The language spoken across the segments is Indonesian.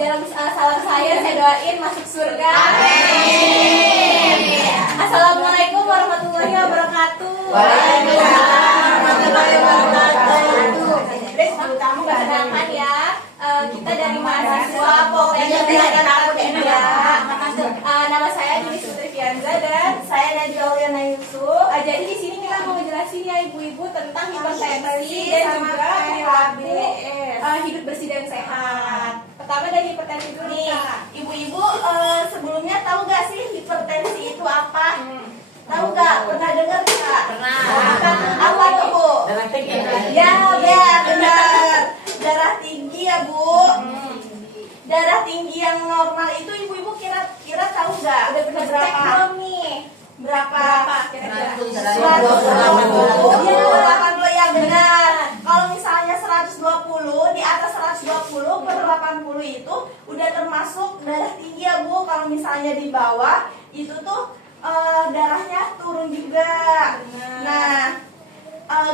dalam salam saya doain masuk surga. Amin. Assalamualaikum warahmatullahi wabarakatuh. Waalaikumsalam warahmatullahi wabarakatuh. Perkenalkan ya, kita dari mahasiswa Polteknik nama saya Dini Sutrifianza dan Saya Najwa Uliana Yusuf. jadi di sini kita mau ngejelasin ya ibu-ibu tentang hipertensi dan juga perilaku hidup bersih dan sehat. Pertama dari hipertensi dulu nih. Ibu-ibu sebelumnya tahu gak sih hipertensi itu apa? Tahu gak? Pernah dengar gak? Pernah. Apa tuh Bu? Darah tinggi. Ya benar. Darah tinggi ya Bu. Darah tinggi yang normal itu ibu-ibu kira-kira tahu gak? Udah pernah berapa? cek belum nih? Berapa? Kira-kira? 180 ya benar. Kalau misalnya 120 di atas 120 per 80 itu udah termasuk darah tinggi ya Bu. Kalau misalnya di bawah itu tuh darahnya turun juga. Nah,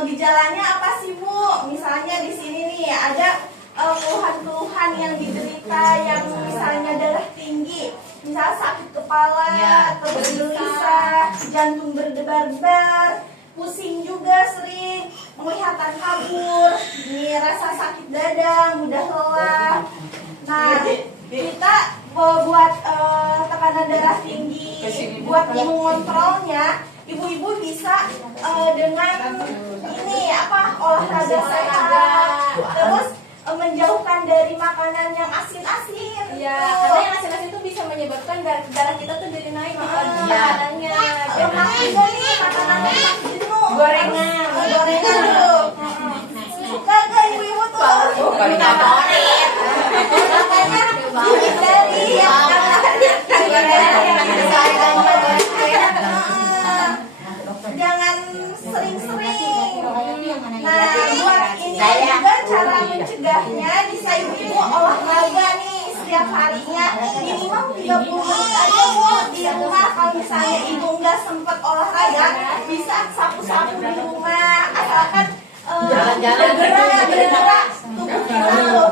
gejalanya apa sih Bu? Misalnya di sini nih ada keluhan-keluhan yang diderita yang misalnya darah tinggi, misalnya sakit kepala, terus gelisah, jantung berdebar-debar, pusing juga sering, penglihatan kabur, ini rasa sakit dada, mudah lelah. Nah, kita buat tekanan darah tinggi, buat mengontrolnya, ibu-ibu bisa dengan ini olahraga sehat, terus menjauhkan dari makanan yang asin-asin. Ya, karena yang asin-asin itu bisa menyebabkan darah kita tuh jadi naik makanannya. Lemak juga nih, makanan lemak jenuh. Gorengan tuh. Suka gak ibu-ibu tuh? Kita goreng. Makanya hindari yang jangan sering-sering. Nah, buat ini juga cara mencegahnya bisa ibu-ibu olahraga nih setiap harinya minimal 30 menit aja Bu di rumah. Kalau misalnya ibu nggak sempet olahraga bisa sapu-sapu di rumah, asalkan bergerak tubuh kita loh.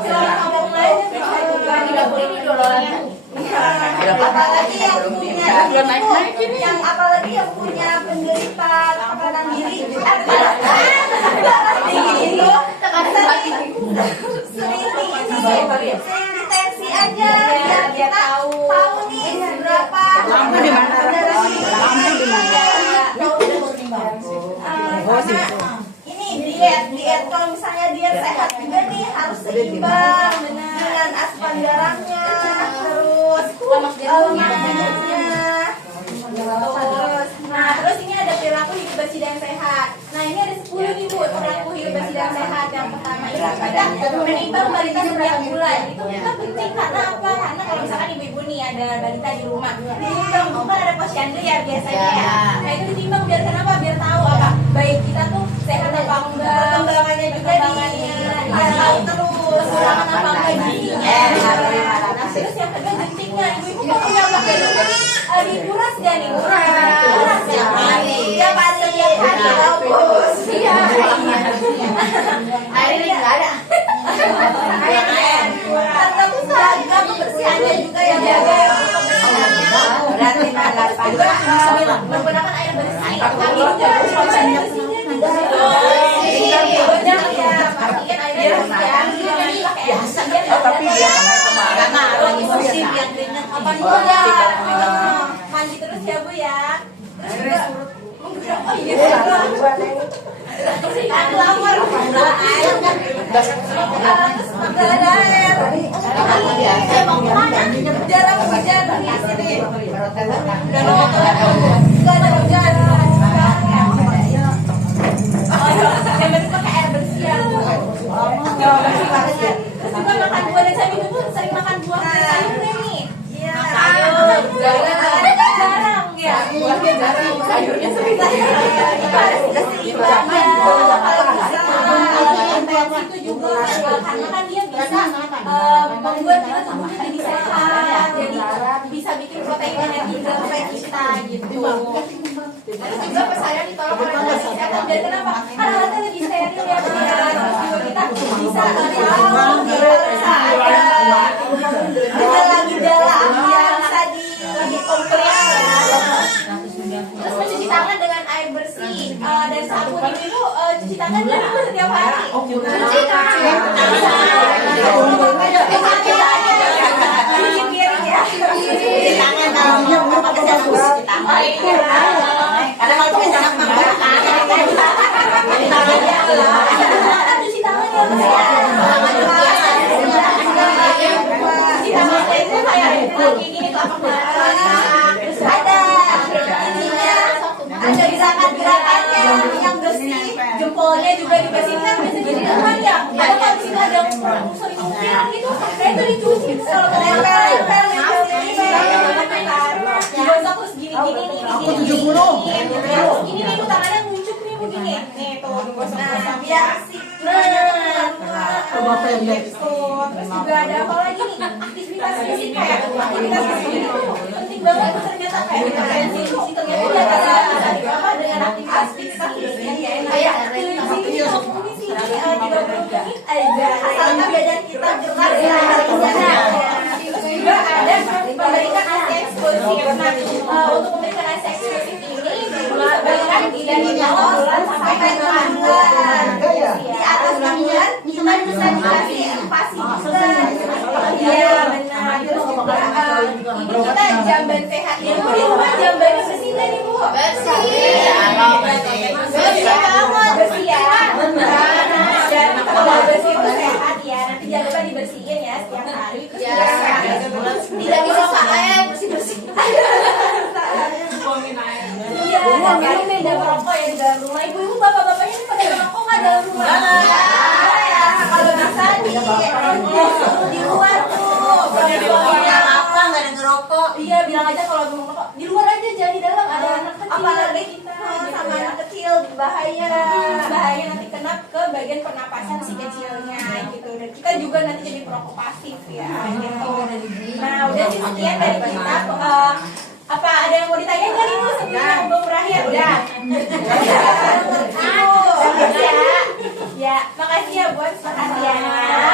Apalagi yang punya penderita tekanan diri sering deteksi aja biar kita tahu nih berapa ini diet kalau misalnya diet sehat juga nih harus seimbang dengan asupan darahnya, terus lemak jenuhnya. Terus ini ada perilaku hidup bersih dan sehat. Nah, ini ada 10 nih Bu, perilaku hidup bersih dan sehat. Yang pertama itu kita menimbang balita setiap bulan. Itu kita penting karena apa? Karena kalau misalkan ibu-ibu nih ada balita di rumah, ditimbang bukan ada posyandu ya biasanya ya. Nah, itu ditimbang biar kenapa? Biar tahu apa baik kita tuh sehat apa enggak, Perkembangannya juga biar tahu terus kekurangan apa enggak gizinya. Nah, terus yang kedua jentiknya, ibu-ibu kalau punya dikuras gak nih? Kuras Tiap hari bagus. Iya. Air ini nggak ada. Tapi jaga kebersihannya juga ya jaga Berarti nggak Juga menggunakan air bersih. Kami juga air bersihnya juga. Benar ya, pastikan air bersih ya. tapi dia karena lagi musim yang keringat apa mandi terus ya Bu ya. Terus juga lamar air kan. Terus nggak ada air. Emang mana? Jarang hujan di sini. Nggak ada hujan. Yang penting pakai air bersih ya Bu. Terus juga makan buah dan sayur itu sering makan buah dan sayur nih. Iya. Jarang ya. Buahnya jarang, sayurnya sering. Itu juga karena kan dia bisa membuat kita tubuhnya jadi sehat, jadi bisa bikin protein energi dalam kita gitu. Terus juga persalinan ditolong oleh tenaga kesehatan. Dan kenapa? Karena alatnya lebih steril ya. Terus juga kita bisa tahu kita bisa ada tangan kan ibu setiap hari. Cuci tangan. Cuci piring ya. Cuci tangan kalau mau pakai sabun cuci tangan. Karena kalau pakai sabun mah enggak Cuci tangan ya Mas ya. Cuci tangan itu kayak lagi gini telapak tangan. Terus ada ininya, ada gerakan-gerakannya yang bersih. Jempolnya juga dibersihkan bisa jadi panjang. Ada kalau di situ ada sering ukiran gitu, saya itu dicuci kalau nempel. Digosok terus gini-gini nih, gini nih, tangannya nguncup nih begini. Nih tuh digosok. Nah, biar si Terus juga ada apa lagi nih? Aktivitas fisik kayak aktivitas fisik itu penting banget tuh ternyata kayak prevensi itu ternyata dia bisa ditambah dengan aktivitas fisik kayak sini di sini 30 menit aja asalkan badan kita gerak ya. Terus juga ada memberikan ASI eksklusif. Nah, untuk memberikan ASI eksklusif ini diberikan dari 0 bulan sampai 6 bulan. Di atas 6 bulan kita bisa dikasih spasi juga. Iya benar. Terus juga ini kita jamban sehat ya. Bu, di rumah jambannya bersih nggak nih Bu? Bersih. Bersih banget. Bersih ya. Dan kalau bersih itu sehat ya. Nanti jangan lupa dibersihin ya setiap hari. Terus juga sehat. Tidak bisa saya bersih-bersih. Iya, dan beda merokok ya di dalam rumah. Ibu-ibu, bapak-bapaknya ini pada merokok nggak dalam rumah? Kalau bisa di luar tuh. bilang apa nggak ada ngerokok. Iya, bilang aja kalau mau merokok di luar aja, jangan di dalam. Ada anak kecil. apalagi kita sama anak kecil bahaya. bahaya nanti kena ke bagian pernapasan si kecilnya gitu. Dan kita juga nanti jadi perokok pasif ya gitu. Nah, udah sih sekian dari kita. Apa ada yang mau ditanya nggak nih Bu sebelum ngobrol berakhir? Udah. Ya, makasih ya buat perhatiannya.